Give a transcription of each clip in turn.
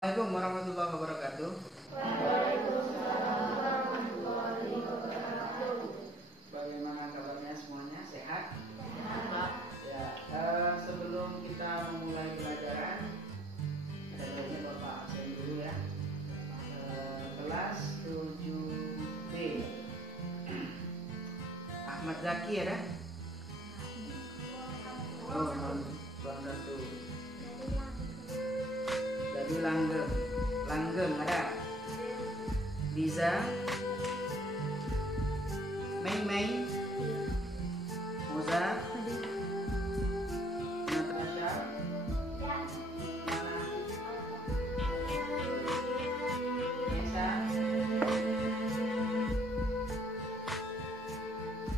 Assalamualaikum warahmatullahi wabarakatuh. Waalaikumsalam warahmatullahi wabarakatuh. Bagaimana kabarnya semuanya? Sehat? Sehat. Ya. Sebelum kita memulai pelajaran, ada baiknya Bapak absen dulu ya. Kelas 7B. Ahmad Zaki ada? Oh, Bang Datu. Jadi langgeng ada. Liza, Mei, Moza, Natasha, Nana, Nesa,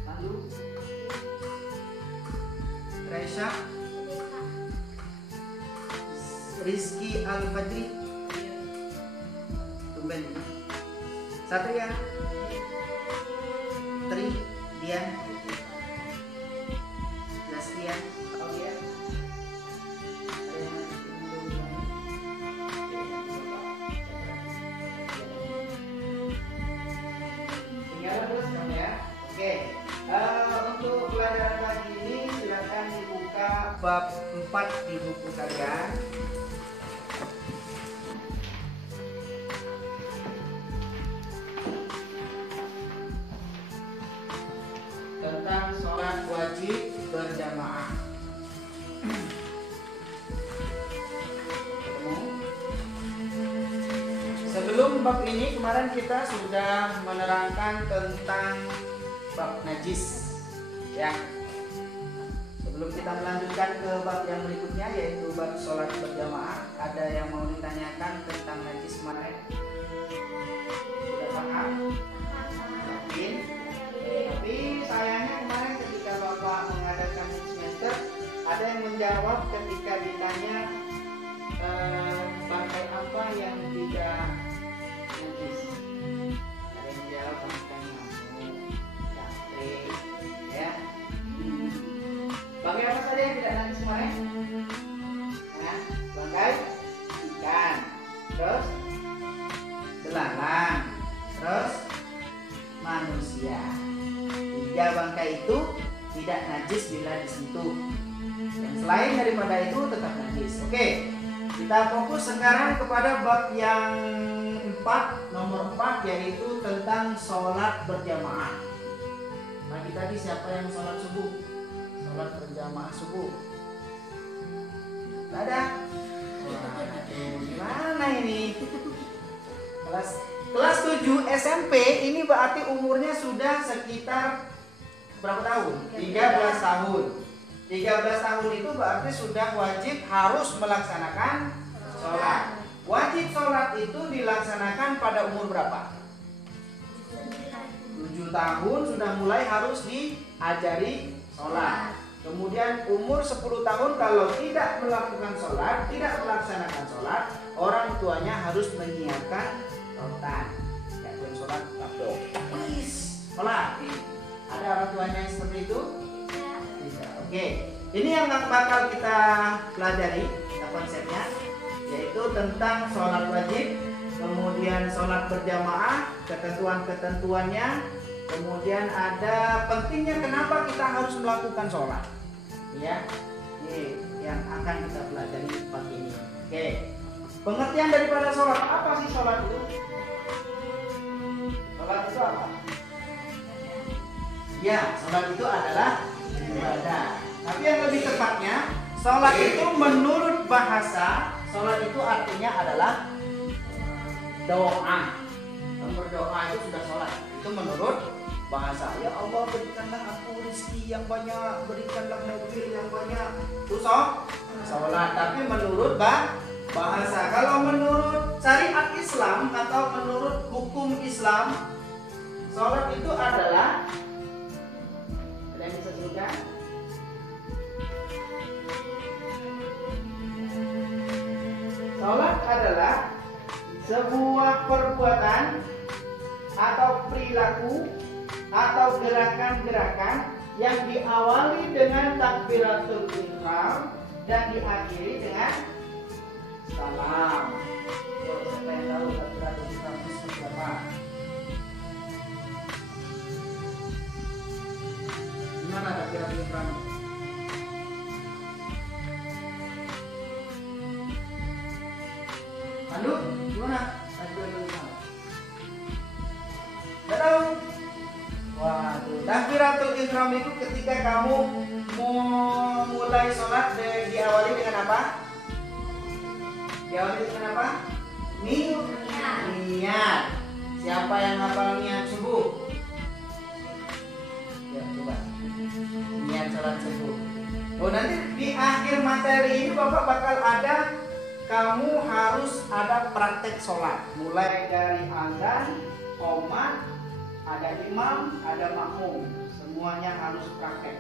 Pandu, Raisha, Rizky Al-Fadri, tumben Satria, Tri, Dian, Zaskia, Aulia. Tinggal terus kamu ya. Oke. Untuk pelajaran pagi ini silakan dibuka bab 4 di buku kalian. Tentang sholat wajib berjamaah. Sebelum bab ini kemarin kita sudah menerangkan tentang bab najis ya. Sebelum kita melanjutkan ke bab yang berikutnya yaitu bab sholat berjamaah, ada yang mau ditanyakan tentang najis kemarin? Sudah paham? Yakin? Tapi sayangnya kemarin ketika Bapak mengadakan semester, ada yang menjawab ketika ditanya bangkai apa yang tidak najis. Ada yang menjawab bangkai nyamuk, capre, ya. Bangkai apa saja yang tidak najis kemarin? Nah, bangkai ikan, terus belalang, terus manusia. 3 bangkai itu tidak najis bila disentuh. Yang selain daripada itu tetap najis. Oke, kita fokus sekarang kepada bab yang 4, nomor 4, yaitu tentang sholat berjamaah. Pagi tadi siapa yang sholat subuh? Sholat berjamaah subuh? Tidak ada? Gimana ini? Kelas 7 SMP ini berarti umurnya sudah sekitar berapa tahun? 13 tahun. 13 tahun itu berarti sudah wajib harus melaksanakan sholat. Wajib sholat itu dilaksanakan pada umur berapa? 7 tahun sudah mulai harus diajari sholat. Kemudian umur 10 tahun kalau tidak melakukan sholat, tidak melaksanakan sholat, orang tuanya harus menyiapkan rotan. Ya, belum sholat, tabok. Sholat. Ada orang tuanya yang seperti itu? Tidak. Oke. Ini yang bakal kita pelajari konsepnya, yaitu tentang sholat wajib, kemudian sholat berjamaah, ketentuan-ketentuannya, kemudian ada pentingnya kenapa kita harus melakukan sholat. Ya, ini yang akan kita pelajari pagi ini. Oke. Pengertian daripada sholat, apa sih sholat itu? Sholat itu apa? Ya, sholat itu adalah ibadah. Tapi yang lebih tepatnya, sholat itu menurut bahasa, sholat itu artinya adalah doa. Berdoa itu sudah sholat. Itu menurut bahasa. Ya Allah, berikanlah aku rezeki yang banyak, berikanlah mobil yang banyak. Itu sholat. Tapi menurut bahasa. Kalau menurut syariat Islam atau menurut hukum Islam, sholat itu adalah, ada yang bisa sebutkan? Sholat adalah sebuah perbuatan atau perilaku atau gerakan-gerakan yang diawali dengan takbiratul ihram dan diakhiri dengan salam. Pandu, gimana? Takbiratul ihram. Nggak tahu? Waduh, takbiratul ihram itu ketika kamu mau mulai sholat diawali dengan apa? Diawali dengan apa? Niat. Siapa yang hafal niat subuh? Ya, coba. Niat sholat subuh. Oh, nanti di akhir materi ini Bapak bakal ada, kamu harus ada praktek sholat. Mulai dari azan, qomat, ada imam, ada makmum. Semuanya harus praktek.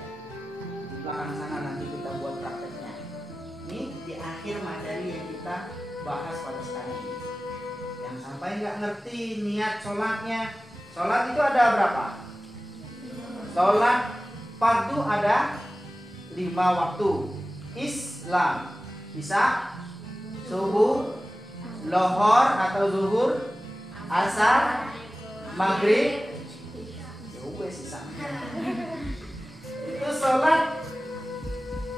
Di belakang sana nanti kita buat prakteknya. Ini di akhir materi yang kita bahas pada sekarang ini. Yang sampai nggak ngerti niat sholatnya. Sholat itu ada berapa? Sholat fardu ada 5 waktu. Islam bisa subuh, lohor atau zuhur, asar, maghrib, ya sisa. Itu sholat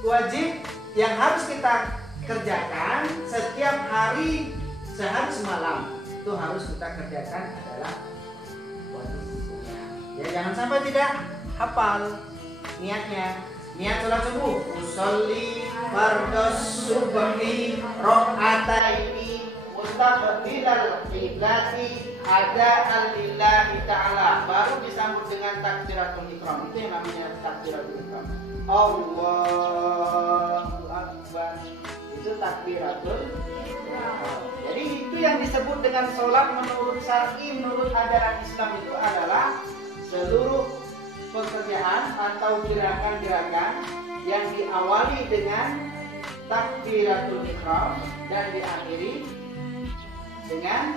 wajib yang harus kita kerjakan setiap hari sehari semalam. Itu harus kita kerjakan adalah wajib hukumnya. Ya jangan sampai tidak hafal niatnya. Niat sholat subuh, usolli fardhos subhi rakaataini mustaqbilal qiblati adaan lillahi ta'ala. Baru disambut dengan takbiratul ihram. Itu yang namanya takbiratul ihram. Allahu akbar. Itu takbiratul ihram. Jadi itu yang disebut dengan sholat menurut syar'i, menurut ajaran Islam itu adalah seluruh pekerjaan atau gerakan-gerakan yang diawali dengan takbiratul ihram dan diakhiri dengan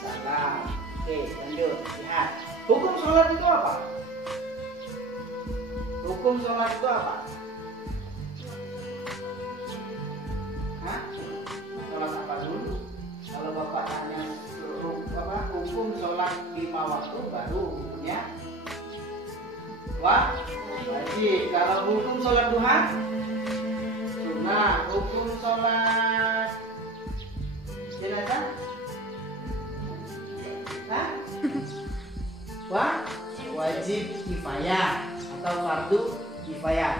salam. Oke, lanjut. Lihat. Hukum sholat itu apa? Hukum sholat itu apa? Hah? Sholat apa dulu? Kalau Bapak tanya hukum sholat 5 waktu baru hukumnya wajib. Kalau hukum sholat duha sunnah. Hukum sholat jenazah wajib kifayah atau fardu kifayah.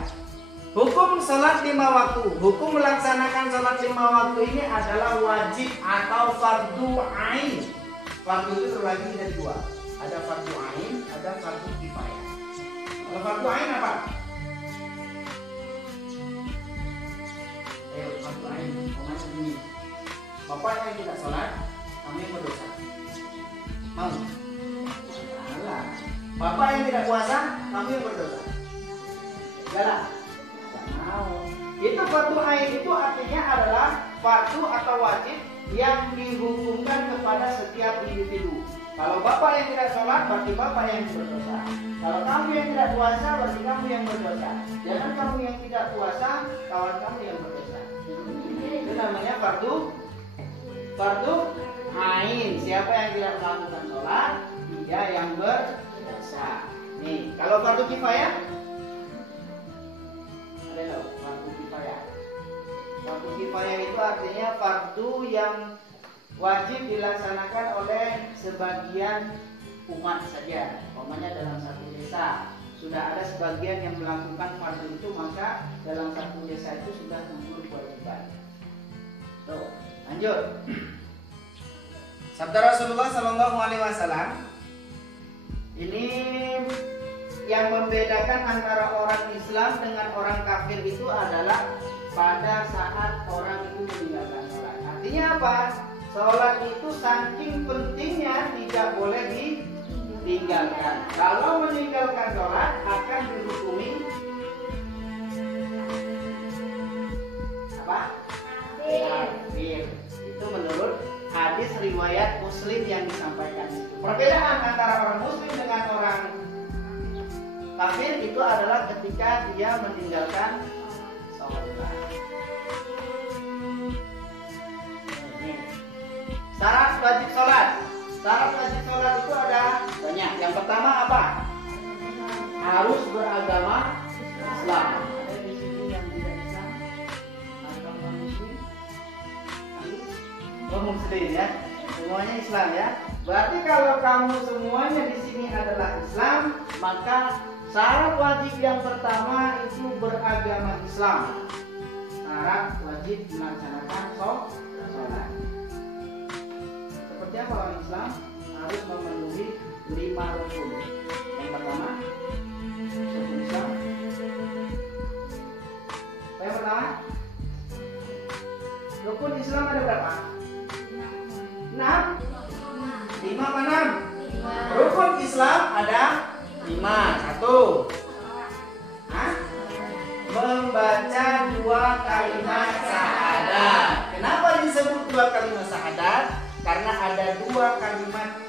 Hukum sholat 5 waktu, hukum melaksanakan sholat 5 waktu ini adalah wajib atau fardu ain. Fardu itu terbagi menjadi 2. Ada fardu ain, ada fardu kifayah. Kalau fardu ain apa? Ayo fardu ain, ngomong begini. Bapak yang tidak sholat, kami yang berdosa. Mau? Salah. Bapak yang tidak puasa, kami yang berdosa. Galak? Tidak mau. Itu fardu ain itu artinya adalah fardu atau wajib yang dihukumkan kepada setiap individu. Kalau bapak yang tidak sholat, berarti bapak yang berdosa. Kalau kamu yang tidak puasa, berarti kamu yang berdosa. Jangan kamu yang tidak puasa, kawan kamu yang berdosa. Itu namanya fardu ain. Siapa yang tidak melakukan sholat, dia yang berdosa. Nih, kalau fardu kifayah, ada tahu fardu kifayah? Fardu kifayah itu artinya fardu yang wajib dilaksanakan oleh sebagian umat saja. Umpamanya dalam satu desa sudah ada sebagian yang melakukan fardu itu, maka dalam satu desa itu sudah gugur kewajiban. Tuh, lanjut. Sabda Rasulullah Shallallahu Alaihi Wasallam ini yang membedakan antara orang Islam dengan orang kafir itu adalah pada saat orang itu meninggalkan sholat. Artinya apa? Sholat itu saking pentingnya tidak boleh ditinggalkan. Kalau meninggalkan sholat akan dihukumi apa? Kafir. Itu menurut hadis riwayat Muslim yang disampaikan itu. Perbedaan antara orang Muslim dengan orang kafir itu adalah ketika dia meninggalkan sholat. Syarat wajib sholat. Syarat wajib sholat itu ada banyak. Yang pertama apa? Harus beragama Islam. Ada di sini yang tidak Islam? Agama Muslim? Muslim ya. Semuanya Islam ya. Berarti kalau kamu semuanya di sini adalah Islam, maka syarat wajib yang pertama itu beragama Islam. Syarat wajib melaksanakan sholat. Seperti apa orang Islam? Harus memenuhi 5 rukun. Yang pertama, rukun Islam. Yang pertama, rukun Islam ada berapa? 6? 5 apa 6? Rukun Islam ada 5. 1. Membaca 2 kalimat syahadat. Kenapa disebut 2 kalimat syahadat? Karena ada 2 kalimat.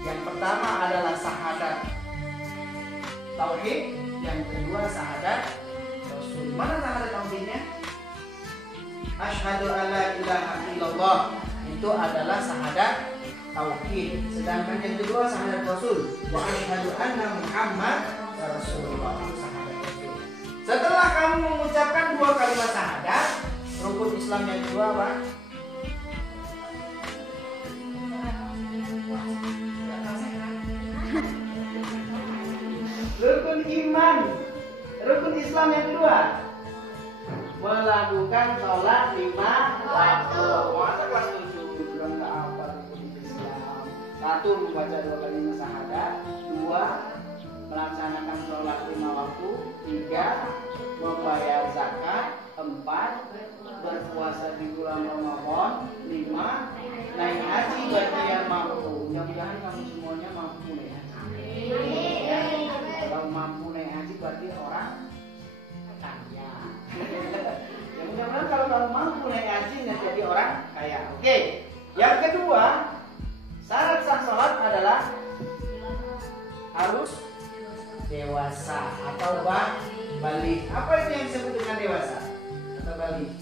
Yang pertama adalah syahadat tauhid, yang kedua syahadat rasul. Mana syahadat tauhidnya? Asyhadu alla ilaha illallah. Itu adalah syahadat tauhid. Sedangkan yang kedua syahadat rasul. Wa asyhadu anna Muhammad rasulullah. Syahadat rasul. Setelah kamu mengucapkan 2 kalimat syahadat, rukun Islam yang kedua apa? Rukun iman. Rukun Islam yang kedua, melakukan sholat 5 waktu. Masa kelas 7 bilang nggak apa rukun Islam? 1. Membaca 2 kalimat syahadat. 2. Melaksanakan sholat 5 waktu. 3. Membayar zakat. 4. Berpuasa di bulan Ramadan. 5. Naik haji bagi yang mampu. Mudah-mudahan kamu semuanya mampu naik haji. Kalau mampu naik haji berarti orang kaya. Ya mudah-mudahan kalau kamu mampu naik haji dan jadi orang kaya. Oke. Yang kedua, syarat sah sholat adalah harus dewasa atau balik. Apa itu yang disebut dengan dewasa atau balik?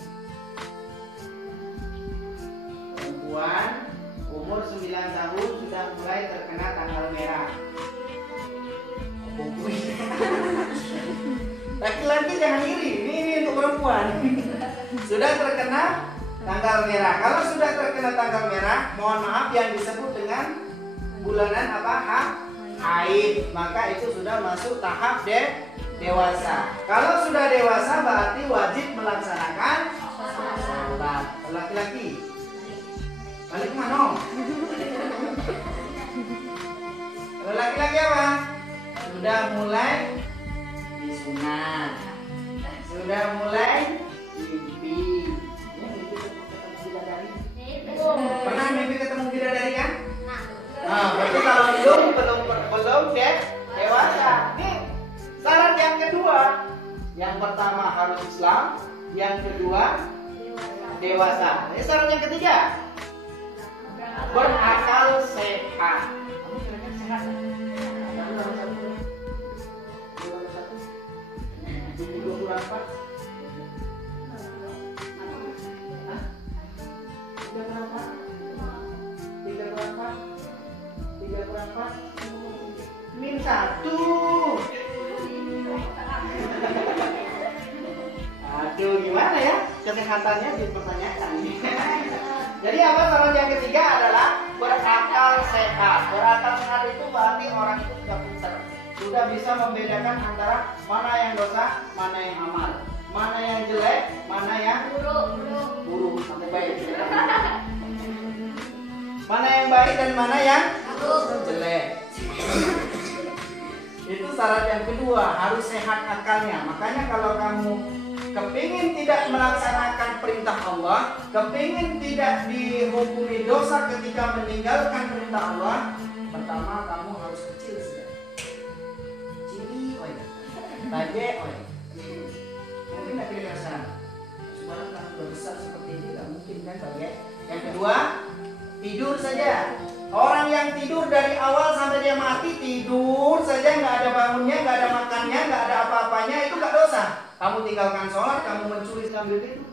Perempuan umur 9 tahun sudah mulai terkena tanggal merah. Laki-laki jangan iri, ini untuk perempuan. Sudah terkena tanggal merah. Kalau sudah terkena tanggal merah, mohon maaf yang disebut dengan bulanan apa? Haid. Maka itu sudah masuk tahap dewasa. Kalau sudah dewasa berarti wajib melaksanakan sholat. Laki-laki balik mana? Kalau laki-laki apa? Sudah mulai disunat, sudah mulai mimpi. Pernah mimpi ketemu bidadari kan? Nah, berarti kalau belum dewasa. Nih syarat yang kedua. Yang pertama harus Islam, yang kedua dewasa. Ini syarat yang ketiga, berakal sehat. Kamu kira-kira sehat? Berapa? Tiga berapa? Min 1. Aduh, gimana ya? Kesehatannya dipertanyakan. Jadi apa syarat yang ketiga adalah berakal sehat. Berakal sehat itu berarti orang itu sudah pintar. Sudah bisa membedakan antara mana yang dosa, mana yang amal, mana yang jelek, mana yang buruk sampai baik. Mana yang baik dan mana yang jelek. Itu syarat yang kedua, harus sehat akalnya. Makanya kalau kamu kepingin tidak melaksanakan perintah Allah, kepingin tidak dihukumi dosa ketika meninggalkan perintah Allah, pertama kamu harus kecil saja. Bagai mungkin tidak kira sana. Sekarang kalau besar seperti ini nggak mungkin kan bagai. Yang kedua, tidur saja. Orang yang tidur dari awal sampai dia mati tidur saja, nggak ada bangunnya, nggak ada makannya, nggak ada apa-apanya, itu nggak dosa. Kamu tinggalkan sholat, kamu mencuri sambil tidur.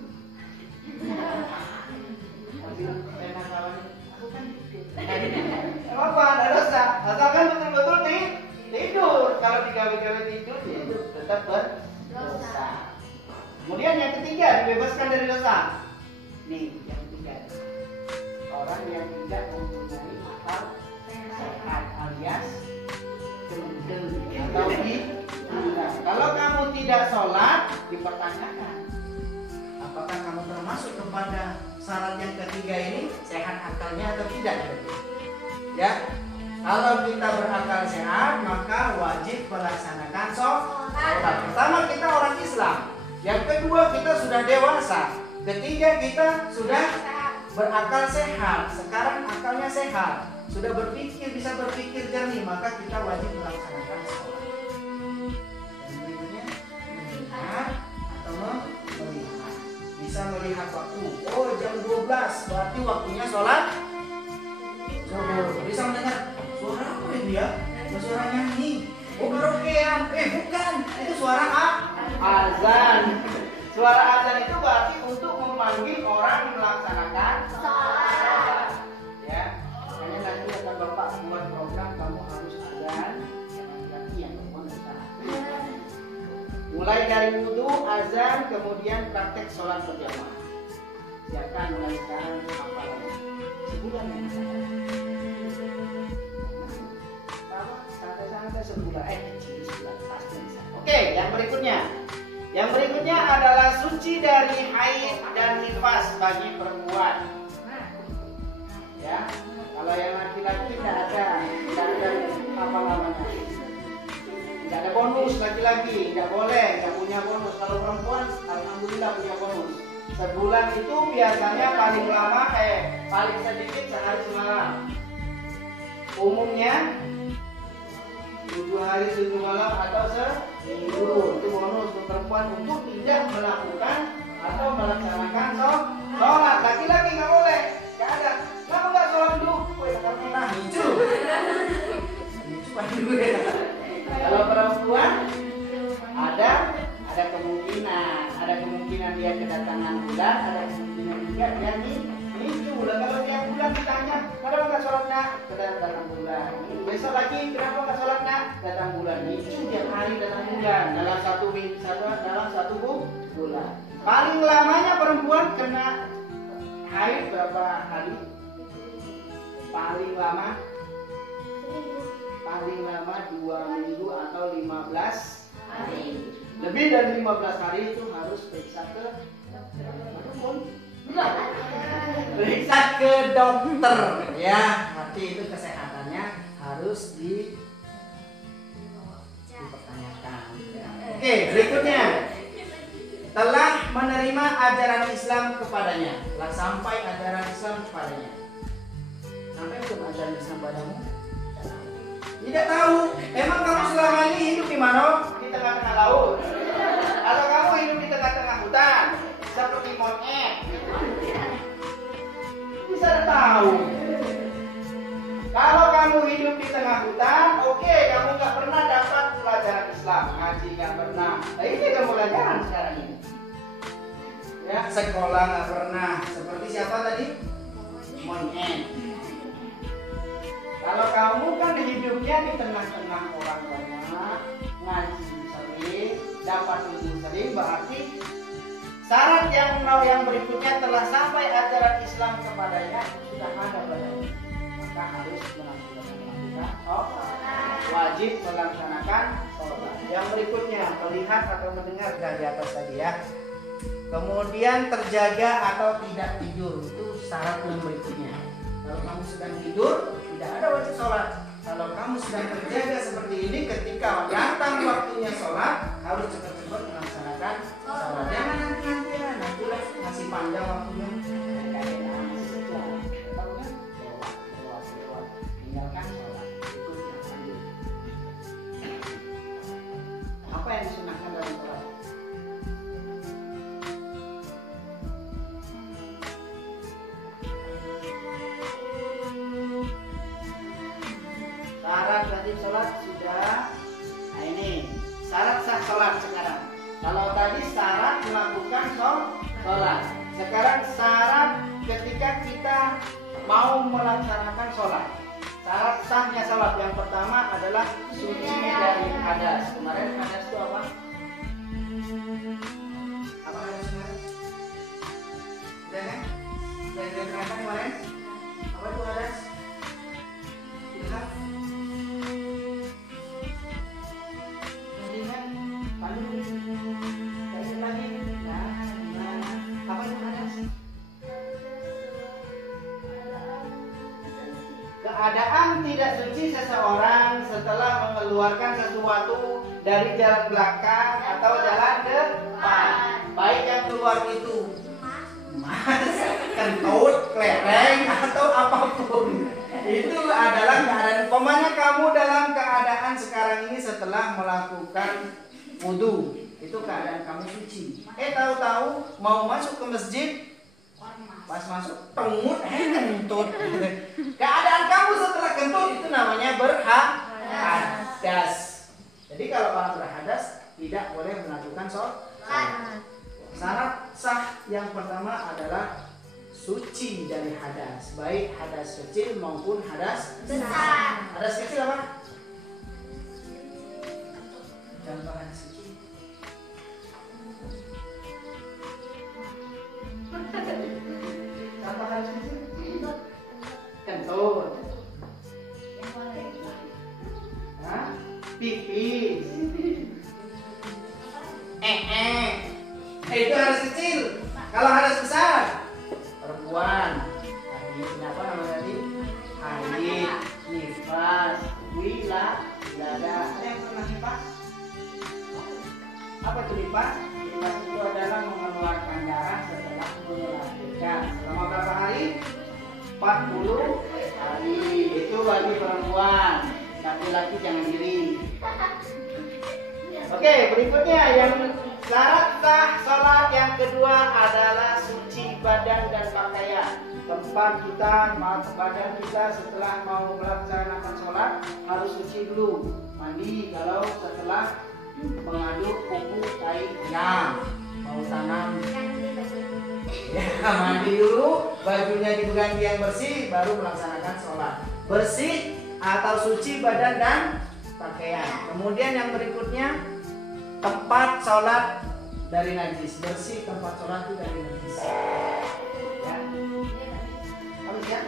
Apa? Ada dosa. Asalkan betul-betul nih tidur. Kalau digawe-gawe tidur, ya tetap berdosa. Kemudian yang ketiga, dibebaskan dari dosa. Nih, yang ketiga. orang yang tidak mempunyai akal sehat alias gendeng atau gila. Kalau kamu tidak sholat, dipertanyakan apakah kamu termasuk kepada syarat yang ketiga ini, sehat akalnya atau tidak? Ya, kalau kita berakal sehat maka wajib melaksanakan sholat. Pertama kita orang Islam, yang kedua kita sudah dewasa, ketiga kita sudah berakal sehat, sekarang akalnya sehat, sudah berpikir, bisa berpikir jernih, maka kita wajib melaksanakan sholat. Dan berikutnya melihat atau melihat, bisa melihat waktu. Oh jam 12 berarti waktunya sholat zuhur. Bisa mendengar suara apa itu ya? Suara nyanyi. Oh karaokean. Bukan, itu suara azan. Suara azan itu berarti untuk memanggil orang melaksanakan sholat. Ya, makanya nanti kata bapak buat program kamu harus azan laki-laki yang perempuan bisa. Mulai dari wudhu, azan, kemudian praktek sholat berjamaah. Siapkan mulai sekarang hafalannya. Sebulan ya. Santai-santai sebulan. Sebulan pasti bisa. Oke, yang berikutnya. Yang berikutnya adalah suci dari haid dan nifas bagi perempuan. Ya, kalau yang laki-laki tidak ada apa namanya, tidak ada bonus laki-laki, tidak boleh, tidak punya bonus. Kalau perempuan, alhamdulillah punya bonus. Sebulan itu biasanya paling lama, paling sedikit sehari semalam. Umumnya 7 hari 7 malam atau seminggu. Itu bonus untuk perempuan untuk tidak melakukan atau melaksanakan sholat. Laki-laki nggak boleh, nggak ada. Kenapa nggak sholat dulu? Karena merah hijau. Kalau perempuan ada kemungkinan dia kedatangan bulan, ada kemungkinan juga dia hijau. Kalau tiap bulan ditanya, kenapa nggak sholat nak? Datang bulan. Besok lagi kenapa nggak sholat nak? Datang bulan. Hijau tiap hari datang bulan dalam satu bulan. Paling lamanya perempuan kena haid berapa hari? Paling lama 2 minggu atau 15 hari. Lebih dari 15 hari itu harus periksa ke periksa ke dokter ya. Nanti itu kesehatannya harus dipertanyakan. Oke, berikutnya telah menerima ajaran Islam kepadanya. Telah sampai ajaran Islam kepadanya. Sampai belum ajaran Islam padamu? Tidak tahu. Emang kamu selama ini hidup di mana? Di tengah-tengah laut. Atau kamu hidup di tengah-tengah hutan seperti monyet? Bisa tahu. Kalau kamu hidup di tengah hutan, oke, kamu nggak pernah dapat pelajaran Islam, ngaji nggak pernah. Nah, ini kamu pelajaran sekarang ini. Ya, sekolah nggak pernah. Seperti siapa tadi? Monyet. Kalau kamu kan hidupnya di tengah-tengah orang banyak, ngaji sering, dapat ilmu sering, berarti syarat yang berikutnya telah sampai ajaran Islam kepadanya sudah ada padanya. Maka harus melakukan wajib melaksanakan sholat. Yang berikutnya melihat atau mendengar dari atas tadi ya. Kemudian terjaga atau tidak tidur, itu syarat yang berikutnya. Kalau kamu sedang tidur, tidak ada wajib sholat. Kalau kamu sedang terjaga seperti ini, ketika datang waktunya sholat, harus cepat-cepat melaksanakan sholat. Jangan nanti-nantian, nantilah masih panjang waktunya. Masih sejam. Tahunya lewat. Tinggalkan sholat. Apa yang disunahkan dalam sholat? Syarat wajib sholat sudah. Nah ini syarat sah sholat sekarang. Kalau tadi syarat melakukan sholat, sekarang syarat ketika kita mau melaksanakan sholat. Syarat sahnya sholat yang pertama adalah suci dari hadas. Kemarin hadas itu apa? Apa hadas kemarin? Udah kan? Udah terangkan kemarin? keadaan tidak suci seseorang setelah mengeluarkan sesuatu dari jalan belakang atau jalan depan. Baik yang keluar itu emas, kentut, kelereng, atau apapun. Itu adalah keadaan. Umpamanya kamu dalam keadaan sekarang ini setelah melakukan wudhu, itu keadaan kamu suci. Tahu-tahu mau masuk ke masjid, pas masuk pengut, kentut. Keadaan kamu setelah kentut itu namanya berhadas. Jadi kalau orang berhadas tidak boleh melakukan sholat. Syarat sah yang pertama adalah suci dari hadas, baik hadas kecil maupun hadas besar. Hadas kecil apa? Contoh hadas kecil. Contoh hadas kecil. Kentut. Hah? Pipis. Itu hadas kecil. Kalau hadas besar, perempuan, apa namanya tadi? Haid, nifas, wilada. Ada yang pernah nifas? Apa itu nifas? Nifas itu adalah mengeluarkan darah setelah melahirkan. Selama berapa hari? 40 hari. Itu bagi perempuan. Laki-laki jangan diri. Oke, berikutnya yang syarat sah sholat yang kedua adalah suci badan dan pakaian. Tempat kita, badan kita setelah mau melaksanakan sholat harus suci dulu. Mandi kalau setelah mengaduk pupuk tai ayam, mau tanam. Ya, mandi dulu, bajunya diganti yang bersih, baru melaksanakan sholat. Bersih atau suci badan dan pakaian. Kemudian yang berikutnya, tempat sholat dari najis. Bersih tempat sholat itu dari najis. Ya. Harus ya?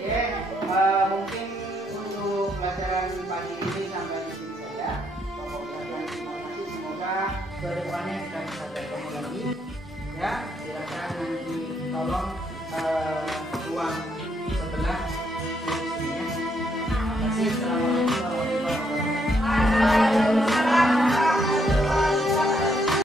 Oke, mungkin untuk pelajaran pagi ini sampai di sini saja. Pokoknya terima kasih. Semoga kedepannya kita bisa bertemu lagi. Ya, silakan nanti tolong